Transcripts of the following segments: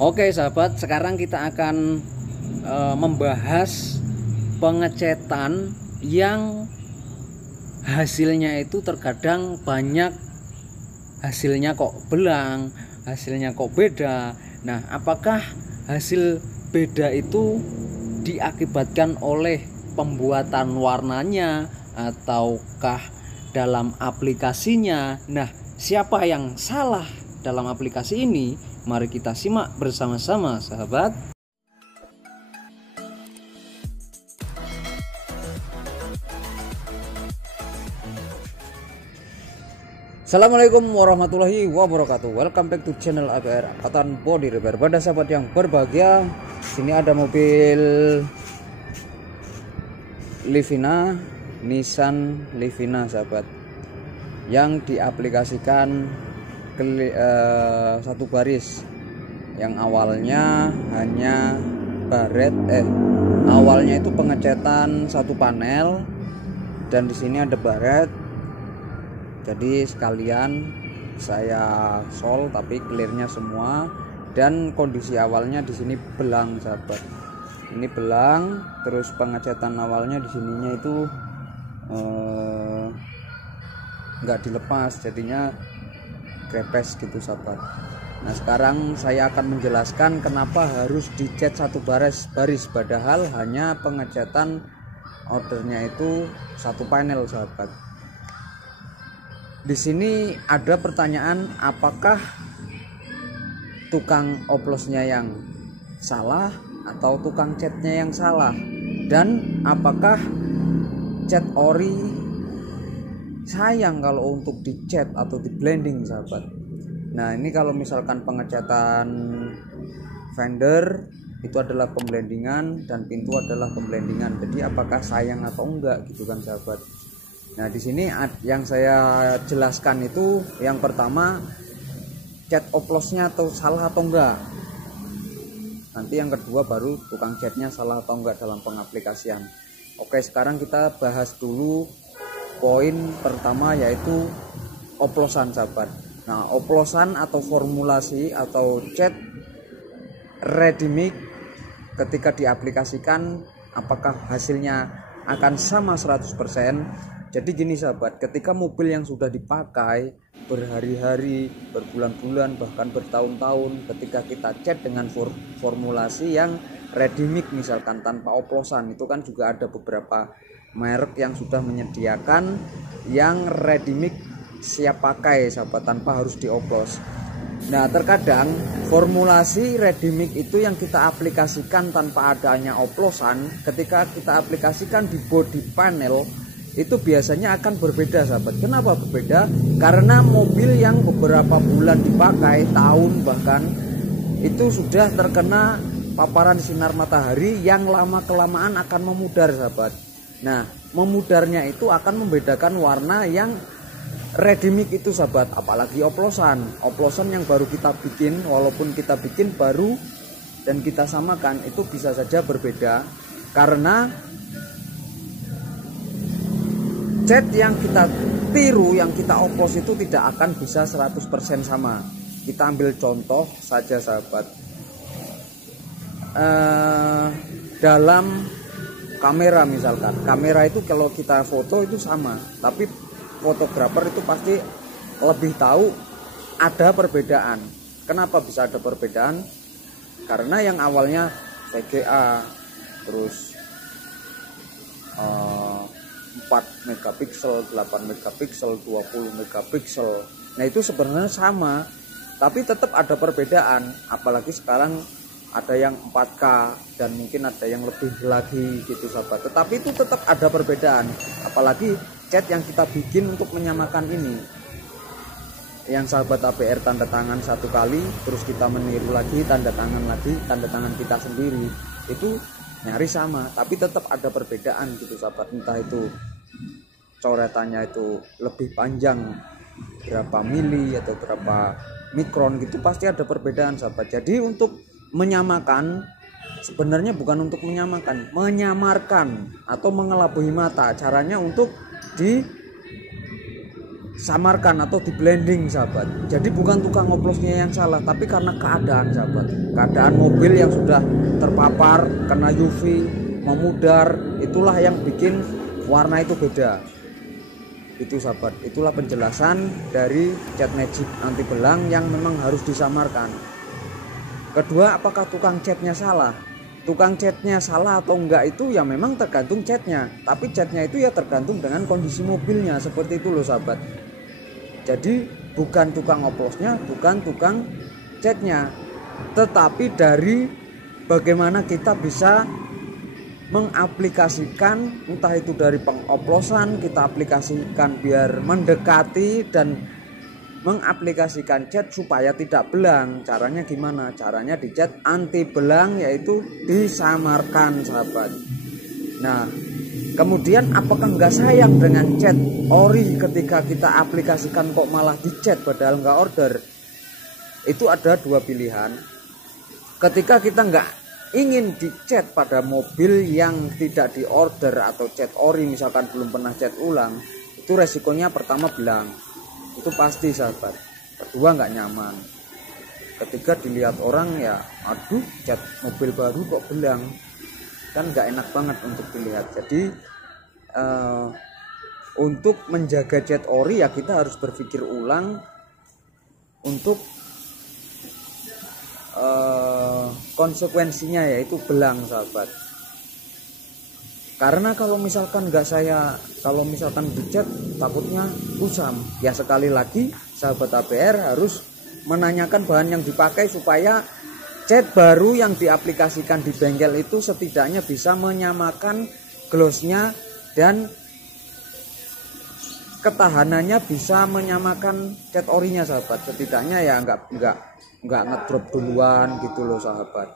Oke sahabat, sekarang kita akan membahas pengecetan yang hasilnya itu terkadang banyak, hasilnya kok belang, hasilnya kok beda. Nah, apakah hasil beda itu diakibatkan oleh pembuatan warnanya ataukah dalam aplikasinya? Nah, siapa yang salah dalam aplikasi ini? Mari kita simak bersama-sama sahabat. Assalamualaikum warahmatullahi wabarakatuh. Welcome back to channel ABR Angkatan Body Repair. Pada sahabat yang berbahagia, sini ada mobil Livina, Nissan Livina sahabat, yang diaplikasikan satu baris yang awalnya hanya baret awalnya itu pengecetan satu panel, dan di sini ada baret. Jadi sekalian saya sol tapi clearnya semua, dan kondisi awalnya di sini belang sahabat. Ini belang, terus pengecetan awalnya di sininya itu nggak dilepas, jadinya krepes gitu sahabat. Nah, sekarang saya akan menjelaskan kenapa harus dicat satu baris padahal hanya pengecetan ordernya itu satu panel sahabat. Di sini ada pertanyaan, apakah tukang oplosnya yang salah atau tukang catnya yang salah, dan apakah cat ori sayang kalau untuk dicat atau di blending sahabat. Nah, ini kalau misalkan pengecatan fender itu adalah pemblendingan dan pintu adalah pemblendingan, jadi apakah sayang atau enggak gitu kan sahabat. Nah, di sini yang saya jelaskan itu yang pertama cat oplosnya atau salah atau enggak. Nanti yang kedua baru tukang catnya salah atau enggak dalam pengaplikasian. Oke, sekarang kita bahas dulu poin pertama, yaitu oplosan sahabat. Nah, oplosan atau formulasi atau cat ready mix ketika diaplikasikan apakah hasilnya akan sama 100%? Jadi gini sahabat, ketika mobil yang sudah dipakai berhari-hari, berbulan-bulan, bahkan bertahun-tahun, ketika kita cat dengan formulasi yang ready mix misalkan tanpa oplosan, itu kan juga ada beberapa merek yang sudah menyediakan yang ready mix siap pakai sahabat tanpa harus dioplos. Nah, terkadang formulasi ready mix itu yang kita aplikasikan tanpa adanya oplosan, ketika kita aplikasikan di body panel itu biasanya akan berbeda sahabat. Kenapa berbeda? Karena mobil yang beberapa bulan dipakai, tahun bahkan, itu sudah terkena paparan sinar matahari yang lama kelamaan akan memudar sahabat. Nah, memudarnya itu akan membedakan warna yang ready mix itu sahabat, apalagi oplosan yang baru kita bikin, walaupun kita bikin baru dan kita samakan, itu bisa saja berbeda karena cat yang kita tiru, yang kita oplos itu tidak akan bisa 100% sama. Kita ambil contoh saja sahabat, dalam kamera misalkan, kamera itu kalau kita foto itu sama, tapi fotografer itu pasti lebih tahu ada perbedaan. Kenapa bisa ada perbedaan? Karena yang awalnya VGA terus 4 megapiksel, 8 megapiksel, 20 megapiksel. Nah, itu sebenarnya sama, tapi tetap ada perbedaan. Apalagi sekarang ada yang 4K dan mungkin ada yang lebih lagi gitu sahabat. Tetapi itu tetap ada perbedaan. Apalagi cat yang kita bikin untuk menyamakan ini, yang sahabat ABR tanda tangan satu kali, terus kita meniru lagi, tanda tangan kita sendiri, itu nyaris sama, tapi tetap ada perbedaan gitu sahabat. Entah itu coretannya itu lebih panjang berapa mili atau berapa mikron gitu, pasti ada perbedaan sahabat. Jadi untuk menyamakan, sebenarnya bukan untuk menyamakan, menyamarkan atau mengelabui mata. Caranya untuk disamarkan atau di blending sahabat. Jadi bukan tukang oplosnya yang salah, tapi karena keadaan sahabat, keadaan mobil yang sudah terpapar kena UV memudar, itulah yang bikin warna itu beda. Itu sahabat, itulah penjelasan dari cat magic anti belang yang memang harus disamarkan. Kedua, apakah tukang catnya salah? Tukang catnya salah atau enggak itu ya memang tergantung catnya, tapi catnya itu ya tergantung dengan kondisi mobilnya, seperti itu loh sahabat. Jadi bukan tukang oplosnya, bukan tukang catnya, tetapi dari bagaimana kita bisa mengaplikasikan, entah itu dari pengoplosan kita aplikasikan biar mendekati, dan mengaplikasikan cat supaya tidak belang. Caranya gimana? Caranya dicat anti belang, yaitu disamarkan sahabat. Nah, kemudian apakah nggak sayang dengan cat ori ketika kita aplikasikan kok malah dicat padahal nggak order? Itu ada dua pilihan. Ketika kita nggak ingin dicat pada mobil yang tidak diorder atau cat ori, misalkan belum pernah cat ulang, itu resikonya pertama belang, itu pasti sahabat. Kedua nggak nyaman, ketiga dilihat orang ya, aduh cat mobil baru kok belang, kan nggak enak banget untuk dilihat. Jadi untuk menjaga cat ori ya kita harus berpikir ulang untuk konsekuensinya, yaitu belang sahabat. Karena kalau misalkan dicat takutnya kusam. Ya sekali lagi sahabat APR harus menanyakan bahan yang dipakai supaya cat baru yang diaplikasikan di bengkel itu setidaknya bisa menyamakan glossnya dan ketahanannya bisa menyamakan cat orinya sahabat. Setidaknya ya nggak ngedrop duluan gitu loh sahabat.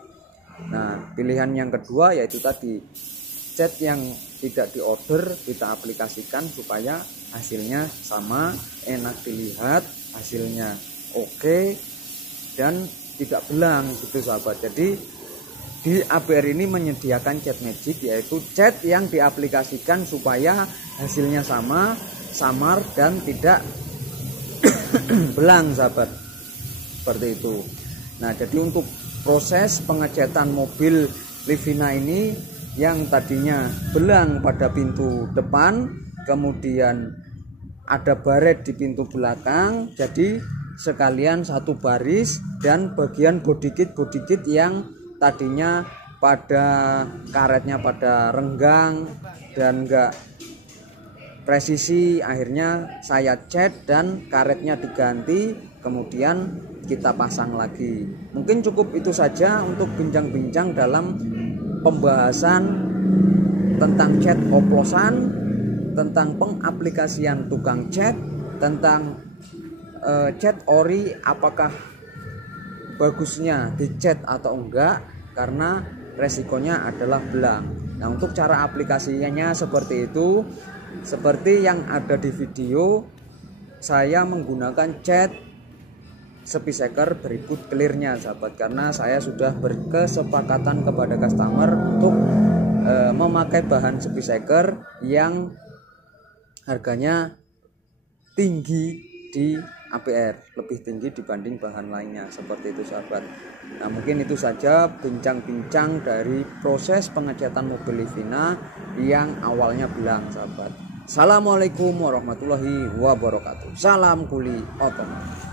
Nah, pilihan yang kedua yaitu tadi, cat yang tidak diorder kita aplikasikan supaya hasilnya sama, enak dilihat, hasilnya oke, dan tidak belang gitu sahabat. Jadi di APR ini menyediakan cat magic, yaitu cat yang diaplikasikan supaya hasilnya sama, samar, dan tidak belang sahabat, seperti itu. Nah, jadi untuk proses pengecatan mobil Livina ini yang tadinya belang pada pintu depan, kemudian ada baret di pintu belakang, jadi sekalian satu baris, dan bagian body kit yang tadinya pada karetnya pada renggang dan enggak presisi, akhirnya saya cat dan karetnya diganti, kemudian kita pasang lagi. Mungkin cukup itu saja untuk bincang-bincang dalam pembahasan tentang cat oplosan, tentang pengaplikasian tukang cat, tentang cat ori apakah bagusnya dicat atau enggak, karena resikonya adalah belang. Nah, untuk cara aplikasinya seperti itu, seperti yang ada di video, saya menggunakan cat Speedseeker berikut clearnya sahabat, karena saya sudah berkesepakatan kepada customer untuk memakai bahan Speedseeker yang harganya tinggi di APR, lebih tinggi dibanding bahan lainnya, seperti itu sahabat. Nah, mungkin itu saja bincang-bincang dari proses pengecatan mobil Livina yang awalnya belang sahabat. Assalamualaikum warahmatullahi wabarakatuh. Salam kuli otomotif.